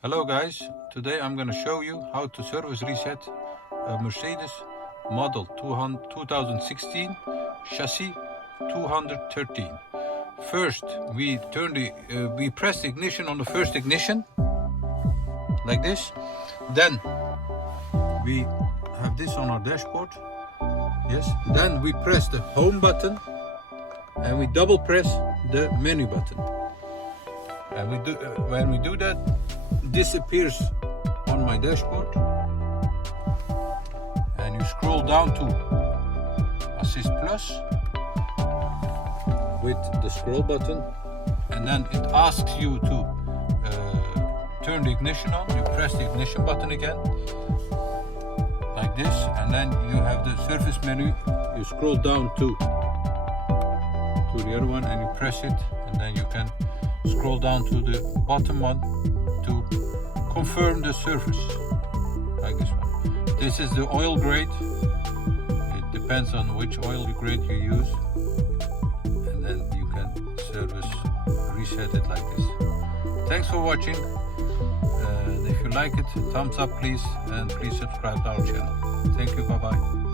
Hello guys, today I'm going to show you how to service reset a Mercedes model 2016 chassis 213. First we press the ignition on the first ignition like this. Then we have this on our dashboard. Yes. Then we press the home button and we double press the menu button. And when we do that, this appears on my dashboard, and you scroll down to Assist Plus with the scroll button, and then it asks you to turn the ignition on. You press the ignition button again like this, and then you have the service menu. You scroll down to the other one and you press it, and then you can scroll down to the bottom one to confirm the service, like this one. This is the oil grade. It depends on which oil grade you use, and then you can reset it like this. Thanks for watching, and if you like it, thumbs up please, and please subscribe to our channel. Thank you, bye bye.